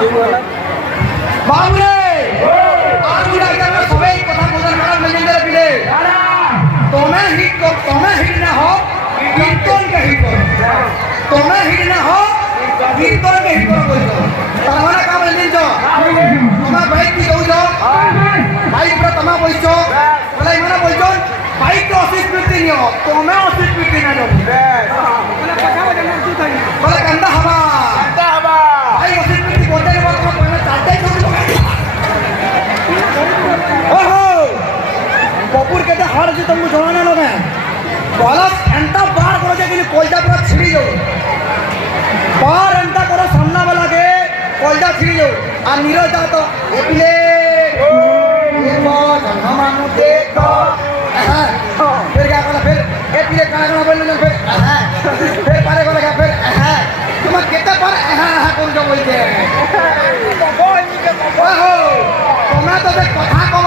बाबुरे आज बुरा क्या सबे कथा बोलने वाला मिल जाए पिले तुम्हें हिट ना हो कीर्तन के हिट करो तुम्हें हिट ना हो कीर्तन के हिट करो बोल दो तमारा काम ले जो तुम्हारा बाइक की दो जो बाइक पर तमा बोल जो बोला इमाना बोल जो बाइक तो ऑफिस में नहीं हो तुम्हें ऑफिस में नहीं ना बोला गंदा हवा भाई ऑफिस में बोलते हैं बात को मैं चाहते ही ओहो कपूर कहते हर जी तुमको जमाना लोग हैं बोला घंटा बार करो कि कोयला पूरा छिड़ी जाओ बार घंटा करो सामना वाला के कोयला छिड़ी जाओ आ नीरज जा तो एपिले ये बात हमानु देखो फिर क्या बोला फिर एपिले काना बोलने फिर पारे को लगा फिर तुम्हें कितना पर कौन जो बोलते हैं ओहो तुम्हें तो देख कथा को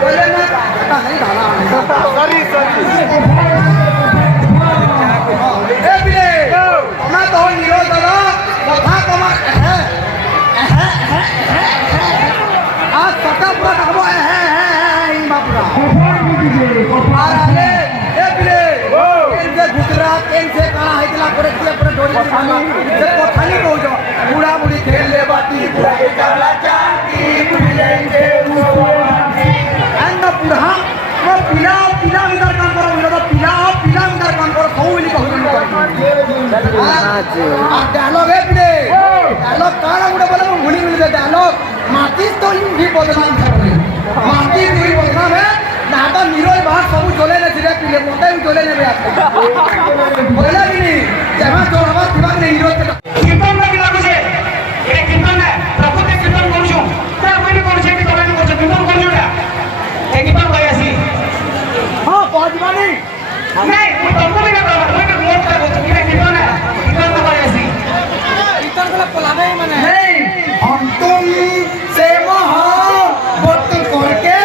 बोले ना कथा नहीं डाला सॉरी ए बिले मैं तो निरोध दादा कथा को आज कथा पूरा डाबो बापूरा अरे ए बिले केनसे गुजरात केनसे काना हैतला करे दिया पर डोरी से कथानी कहू जो बुढ़ा बुढ़ी खेल ले बाटी बुढ़ा के चावला चाटी बुढ़ेंगे एंड बुढ़ा वो पिला इधर काम करो इधर पिला इधर काम करो कहू नहीं कहू आ डायलॉग है बिले डायलॉग काना गुडे बोले भूली मिल डायलॉग माटी तो ही बदनाम करे माटी ही बदनाम है ना तो नीरज बाहर सब चले ना सिरे पिले मोटे भी चले ने आता बोला कि नहीं जमा जोड़वा दिमाग नहीं नीरज कीर्तन में लागू छे ए कीर्तन है प्रभु के कीर्तन करू छु तो कोई नहीं करू छे कि तोने करू छे कीर्तन करू छे ए कीर्तन भाई आसी हां पहुंचवानी नहीं मैं तुमको भी ना कोई के मोट कर बोल कि कीर्तन है कीर्तन तो भाई आसी कीर्तन को पलावे ही मने नहीं हम तुम से महा भक्त करके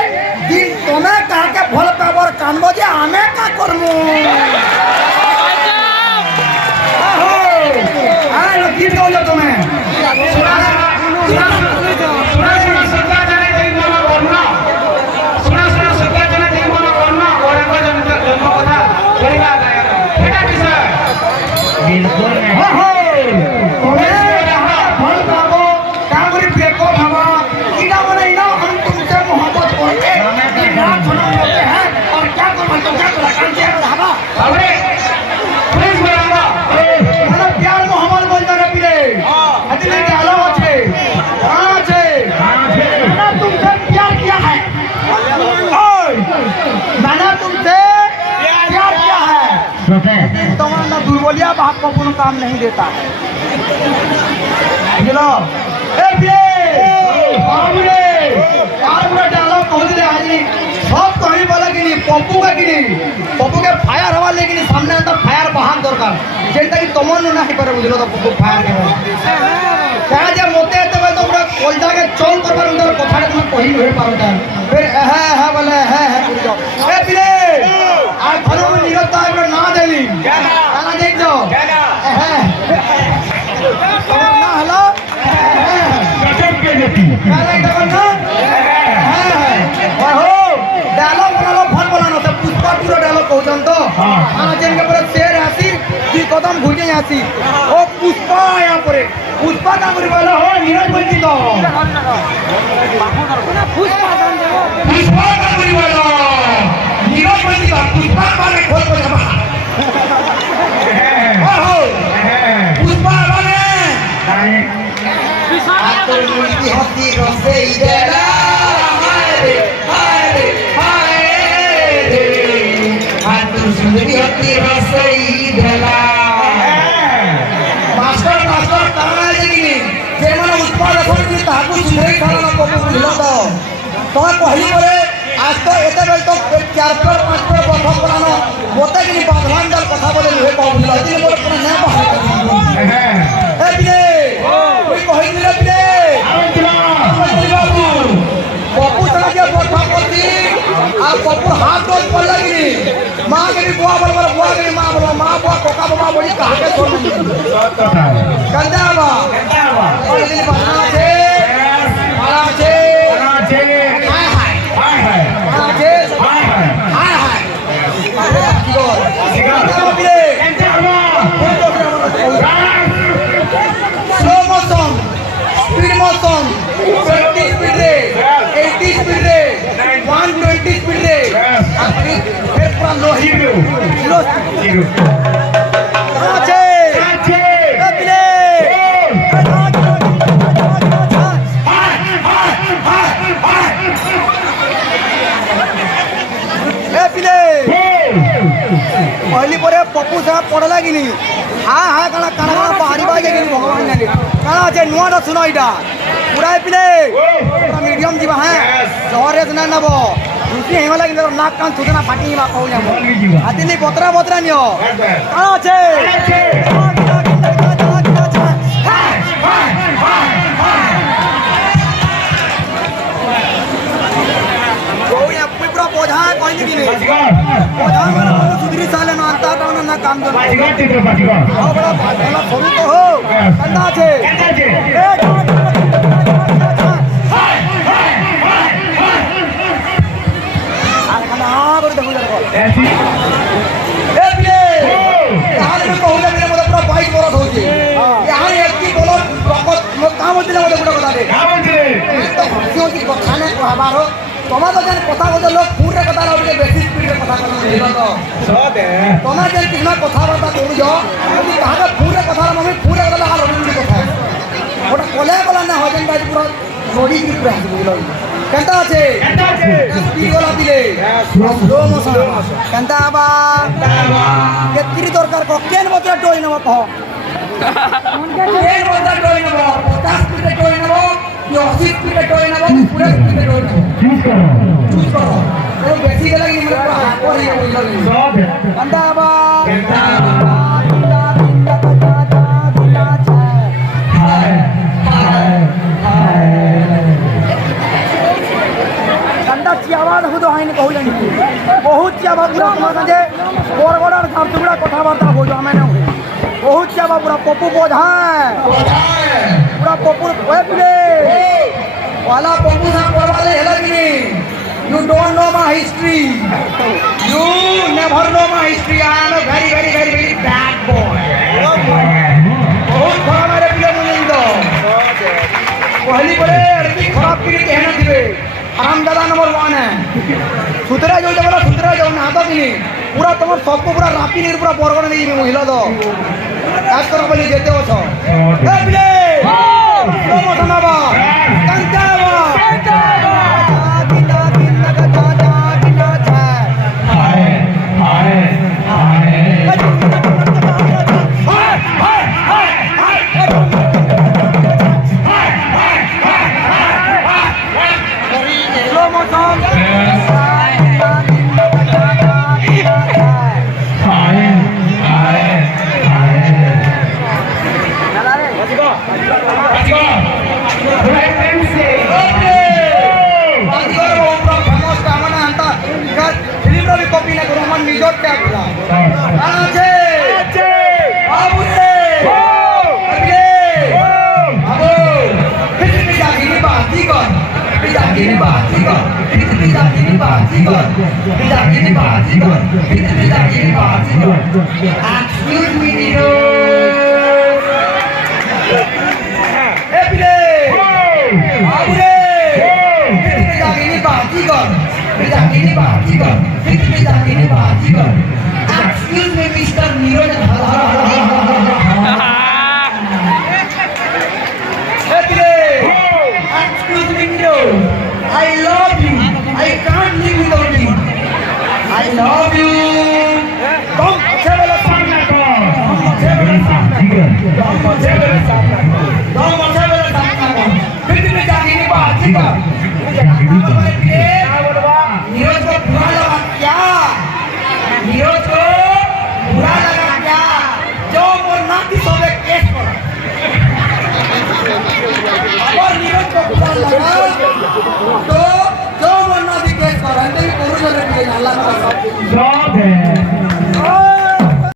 दिन तुम्हें कहा के भल पावर कानबो जे हमें का करमु आहो आ गीत गाओ तुम्हें सुना सत्या जाने देई मन करना सुना सत्या जाने देई मन करना और को जन्म कथा बोलवा बेटा किसा बिल्कुल नहीं हो तुम्हें भल पाबो का करी बेको भावा इना मने इना हम तुमसे मोहब्बत करके रात सुना होते हैं और क्या करो तो क्या करा काम किया हवा अरे प्लीज बोलना मतलब प्यार मोहब्बत बोलता रे पीरे अतने डायलॉग আছে मैंने तुमसे प्यार किया है मैंने तुमसे प्यार किया है तुम्हारा दुर्बलिया बाप को कोनो काम नहीं देता है चलो ए पीरे बाबूरे बाबूरे डायलॉग कह दिले हाजी सब कहीं बोला कि नहीं पप्पू का कि नहीं पप्पू के फायर हवा लेकिन सामने अंदर फायर बहान दरकार जेंता कि तमन नहीं पारे बुझलो तो पप्पू फायर के क्या जे मोते तो तो पूरा कोलजा के चौल करबार अंदर कथा तुम कहि होय पारता फिर बोले पूरी जाओ ए पीरे आज धनो में निरता है ना देली गाना देख जाओ ना हेलो गजब के देती गाना गाना हो डायलॉग बनालो फन बनानो तो पुष्पा पूरा डायलॉग कहउछन तो आना जेन के पूरा शेर आसी दी कदम घुजे आसी ओ पुष्पा यहां पर पुष्पा का करी बोलो हो नीरज बोलती तो पुष्पा जान देबो पुष्पा का करी बोलो नीरज बोलती तो पुष्पा माने खोल को जमा ओहो पुष्पा माने तो मुर्गी हंसी रसे इदेला सुंदरी होती रसोई ढला मास्टर करना है कि जे मन उत्पाद होती ताकू सुंदरी खाना को बुझलो तो पहली करे आज तो एते बेल तो 4-5 बफक बनानो मोते कि बाधवान दल कथा बोले हे को बुझलो दिन बोले पुरा ना बाहर ए बिले कोई कहि दिले बिले बाबू पप्पू चला के बठा करती आ पप्पू हाथ तो पड़ लगी मां के भी बुआ बोल बोल बुआ के मां बोल मां बुआ कोका बाबा बोली कहा के छोड़ नहीं कंदा बा और दिन बना छे मारा छे हाय हाय मारा छे हाय हाय कंदा बिले slow motion speed motion 20 speed रे 80 स्पीड रे 120 स्पीड रे फिर पूरा लो हीरो आचे बिले बिले पहली पर पप्पू साहब पड़ला कि नहीं हाँ हाँ काना काना काना बाहरी बाजे कि भगवान ने काना जे नुआ न सुनो इटा पूरा पिले पूरा मीडियम जीवा है जहरे न नबो दूसरी हेमला कि नाक कान सुतना फाटी बा कहू जाबो हातिली बतरा बतरा नियो काना छे बोझा कोई नहीं गिने बोझा वाला कोनो सुधरी साले ना अंता काउना ना काम दो हां बड़ा भागला थोड़ी तो हो कंदा छे ए अरे कना कर देखो जरा ऐसी ए बिले हाल में कहू जा मेरे मतलब पूरा 22 बरस हो जे यहां एक की बोलो काम होते ना बोले बड़ा दे काम होते तो क्यों की खाने को हमारो तोमा तो जन कथा को लोग फूर रे कथा लाउके बेसी स्पीड रे कथा करन दिला तो सत है तोमा जन कितना कथा वार्ता करू जो यदि कहा का फूर रे कथा मम्मी फूर रे कथा लगा रोडी कथा ओटा कोले कोला ना हो जन बाई पूरा रोडी की पूरा बुझलो केंता আছে स्पीड वाला दिले स्लो मोशन केंता बा केतरी दरकार को केन बतरा टोई नबो कह केन बतरा टोई नबो 50 स्पीड रे टोई नबो यो 80 स्पीड रे टोई नबो पूरा स्पीड रे टोई नबो चूज करो तो बेसी के लगी मतलब पूरा हाथ ही बोल सब केंता बा चियाबाद हो तो आईने कहू जानी बहुत चियाबा पूरा तुम्हारा जे बरगड़र झारसुगुड़ा कथाबार्ता हो जो हमें बहुत चियाबा पूरा पप्पू बोझा पूरा पप्पू पिले वाला पप्पू साहब वाले हेला कि you don't know my history you never know my history I am a very very very very bad boy बहुत खराब मेरे पिले मुझे तो पहली बड़े अड़की खराब पीड़ी कहना दिवे आराम दादा नंबर 1 है सुतरा जो बोला सुतरा जो ना तो नहीं पूरा तुम सबको पूरा रापी नहीं पूरा बरगड़ नहीं महिला तो आज करो बोली देते हो तो ए बिले ओ मसनाबा कंटावा किना किना का जा किना जा हाय हाय हाय Excuse me, Nino. Excuse me, Mr. Niroj. Excuse me, Niroj. I love you. I can't live without you. I love you. Come, chevela samna ko. Come, chevela samna ko. Come, chevela samna ko. Come, chevela samna ko. फिर भी जागी नहीं बात ठीक है। नीरज को बुरा लगा क्या? नीरज को बुरा लगा क्या? जो मोरना की सोबे केस पर। और नीरज को बुरा लगा तो जो मोरना की केस पर अंदर ही पुरुष लड़के अल्लाह का